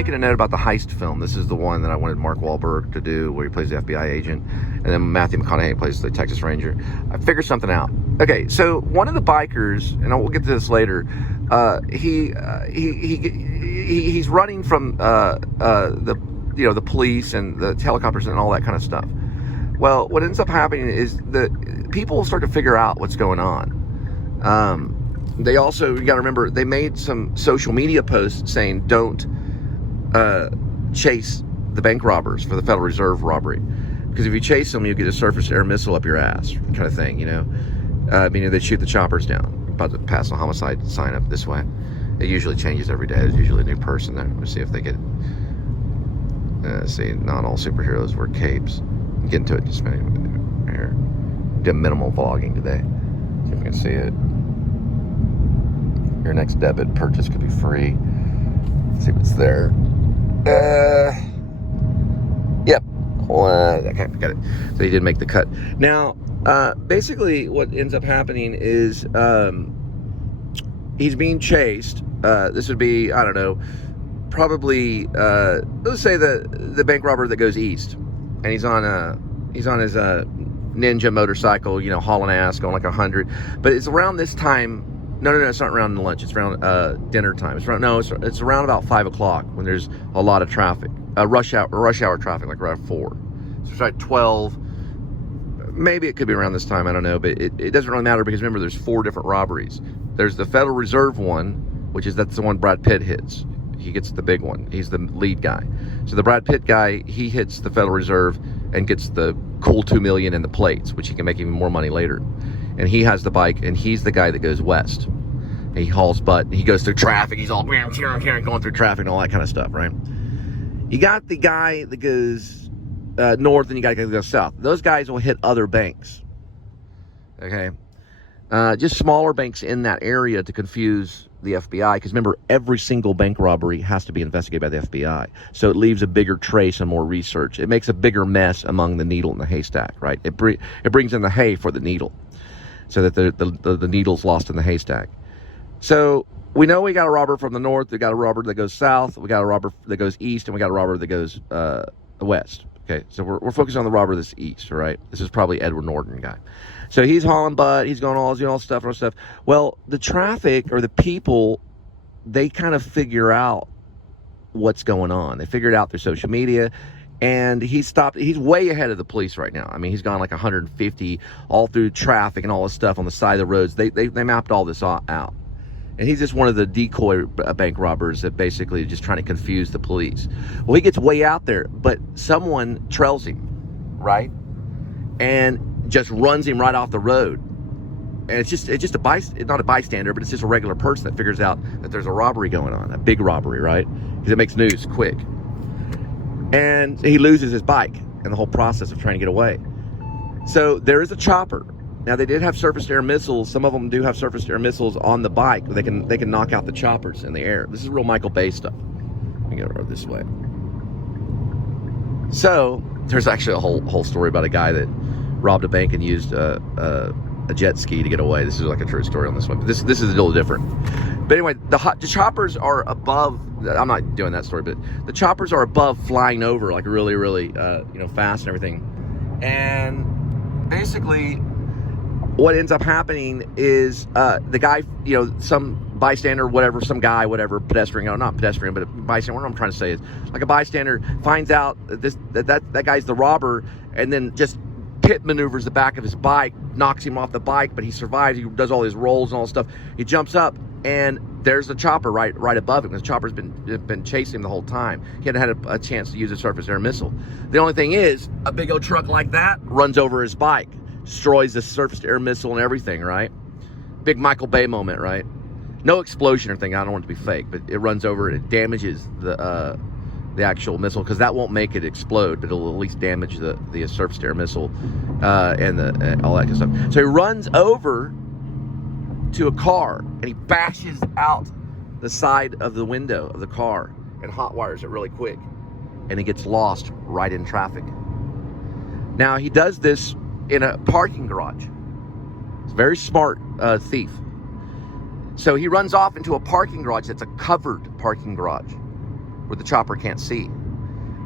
making a note about the Heist film. This is the one that I wanted Mark Wahlberg to do, where he plays the FBI agent, and then Matthew McConaughey plays the Texas Ranger. I figured something out. Okay, so one of the bikers, and we'll get to this later, he's running from the police and the helicopters and all that kind of stuff. Well, what ends up happening is that people start to figure out what's going on. They also, you got to remember, they made some social media posts saying don't chase the bank robbers for the Federal Reserve robbery, because if you chase them, you get a surface air missile up your ass, kind of thing, meaning they shoot the choppers down. I'm about to pass a homicide sign up this way. It usually changes every day. There's usually a new person there. We'll see if they get see, not all superheroes wear capes. I'll get into it just a minute here. Do minimal vlogging today. See if we can see it. Your next debit purchase could be free. Let's see what's there. Yep. Okay, got it. So he did make the cut. Now, basically what ends up happening is he's being chased. This would be, I don't know, probably, let's say the bank robber that goes east. And he's on his ninja motorcycle, hauling ass, going like 100. But it's around this time. No, it's not around lunch. It's around dinner time. It's around about 5 o'clock when there's a lot of traffic, rush hour traffic, like around 4. So it's like 12. Maybe it could be around this time. I don't know, but it doesn't really matter, because remember, there's 4 different robberies. There's the Federal Reserve one, that's the one Brad Pitt hits. He gets the big one. He's the lead guy. So the Brad Pitt guy, he hits the Federal Reserve and gets the cool $2 million in the plates, which he can make even more money later. And he has the bike, and he's the guy that goes west. He hauls butt. He goes through traffic. He's all going through traffic and all that kind of stuff, right? You got the guy that goes north, and you got the guy that goes south. Those guys will hit other banks. Okay? Just smaller banks in that area to confuse the FBI, because remember, every single bank robbery has to be investigated by the FBI. So it leaves a bigger trace and more research. It makes a bigger mess among the needle in the haystack, right? It brings in the hay for the needle, so that the needle's lost in the haystack. So we know we got a robber from the north, we got a robber that goes south, we got a robber that goes east, and we got a robber that goes west. Okay, so we're focused on the robber that's east, right? This is probably Edward Norton guy. So he's hauling butt, he's doing all stuff. Well, the traffic, or the people, they kind of figure out what's going on. They figure it out through social media. And he's way ahead of the police right now. I mean, he's gone like 150 all through traffic and all this stuff on the side of the roads. They mapped all this out. And he's just one of the decoy bank robbers that basically just trying to confuse the police. Well, he gets way out there, but someone trails him, right? And just runs him right off the road. And it's just not a bystander, but it's just a regular person that figures out that there's a robbery going on, a big robbery, right? Because it makes news quick. And he loses his bike in the whole process of trying to get away. So there is a chopper. Now, they did have surface-to-air missiles. Some of them do have surface-to-air missiles on the bike. They can knock out the choppers in the air. This is real Michael Bay stuff. Let me get it this way. So there's actually a whole story about a guy that robbed a bank and used a jet ski to get away. This is like a true story on this one. But this is a little different. But anyway, the choppers are above. I'm not doing that story, but the choppers are above, flying over like really, really, fast and everything. And basically, what ends up happening is the guy, some bystander, whatever, pedestrian, not pedestrian, but a bystander. What I'm trying to say is, like, a bystander finds out that guy's the robber, and then just pit maneuvers the back of his bike, knocks him off the bike, but he survives. He does all his rolls and all this stuff. He jumps up, and there's the chopper right above him. The chopper's been chasing him the whole time. He hadn't had a chance to use a surface air missile. The only thing is, a big old truck like that runs over his bike, destroys the surface air missile and everything, right? Big Michael Bay moment, right? No explosion or thing. I don't want it to be fake, but it runs over and it damages the actual missile, because that won't make it explode, but it'll at least damage the surface air missile and all that kind of stuff. So he runs over to a car and he bashes out the side of the window of the car and hot wires it really quick, and he gets lost right in traffic. Now, he does this in a parking garage. It's a very smart thief. So he runs off into a parking garage that's a covered parking garage. where the chopper can't see.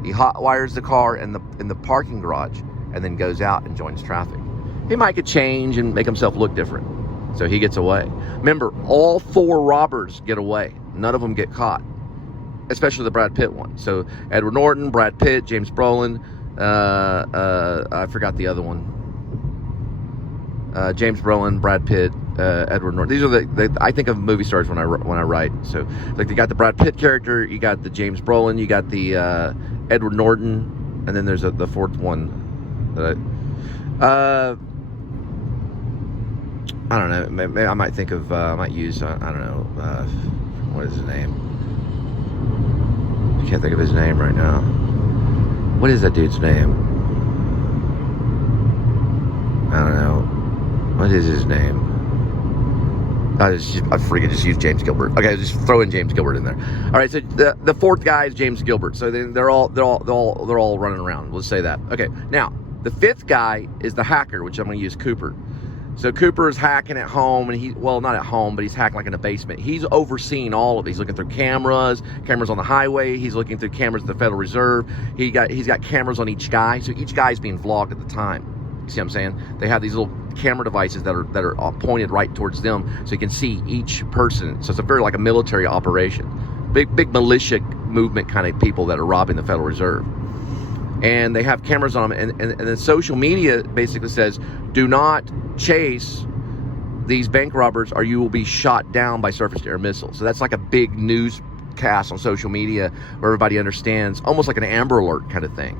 He hot wires the car in the parking garage and then goes out and joins traffic. He might get change and make himself look different. So he gets away. Remember, all 4 robbers get away. None of them get caught, especially the Brad Pitt one. So Edward Norton, Brad Pitt, James Brolin, I forgot the other one. James Brolin, Brad Pitt, Edward Norton. These are I think of movie stars when I write. So like you got the Brad Pitt character, you got the James Brolin, you got the Edward Norton, and then there's the fourth one that I don't know. Maybe I might think of. I might use. I don't know. What is his name? I can't think of his name right now. What is that dude's name? I don't know. What is his name? I freaking just use James Gilbert. Okay, just throw in James Gilbert in there. All right, so the fourth guy is James Gilbert. So they're all running around. Let's say that. Okay, now the fifth guy is the hacker, which I'm going to use Cooper. So Cooper is hacking at home, and not at home, but he's hacking like in a basement. He's overseeing all of it. He's looking through cameras on the highway. He's looking through cameras at the Federal Reserve. He's got cameras on each guy, so each guy's being vlogged at the time. You see what I'm saying? They have these little camera devices that are pointed right towards them, so you can see each person. So it's a very like a military operation, big militia movement kind of people that are robbing the Federal Reserve. And they have cameras on them, and the social media basically says, do not chase these bank robbers or you will be shot down by surface-to-air missiles. So that's like a big newscast on social media where everybody understands, almost like an Amber Alert kind of thing,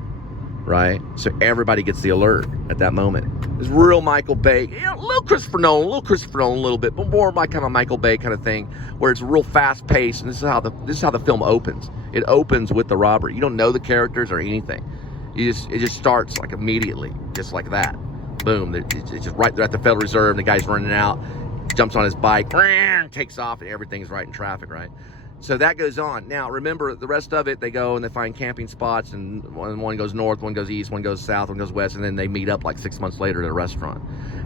right? So everybody gets the alert at that moment. It's real Michael Bay, a little Christopher Nolan a little bit, but more my kind of Michael Bay kind of thing, where it's real fast-paced, and this is how the film opens. It opens with the robbery. You don't know the characters or anything. It just starts like immediately, just like that. Boom! It's just right there at the Federal Reserve. And the guy's running out, jumps on his bike, takes off, and everything's right in traffic, right? So that goes on. Now remember, the rest of it, they go and they find camping spots, and one goes north, one goes east, one goes south, one goes west, and then they meet up like 6 months later at a restaurant.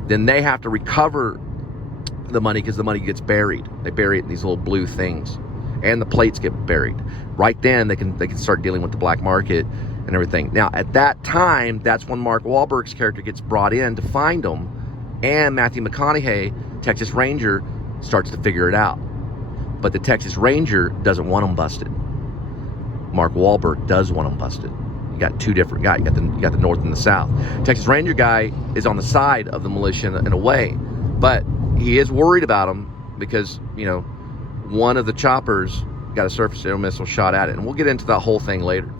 Then they have to recover the money because the money gets buried. They bury it in these little blue things, and the plates get buried. Right then, they can start dealing with the black market and everything. Now, at that time, that's when Mark Wahlberg's character gets brought in to find them, and Matthew McConaughey, Texas Ranger, starts to figure it out. But the Texas Ranger doesn't want them busted. Mark Wahlberg does want them busted. You got two different guys. You got the North and the South. Texas Ranger guy is on the side of the militia in a way, but he is worried about them because, you know, one of the choppers got a surface-to-air missile shot at it, and we'll get into that whole thing later.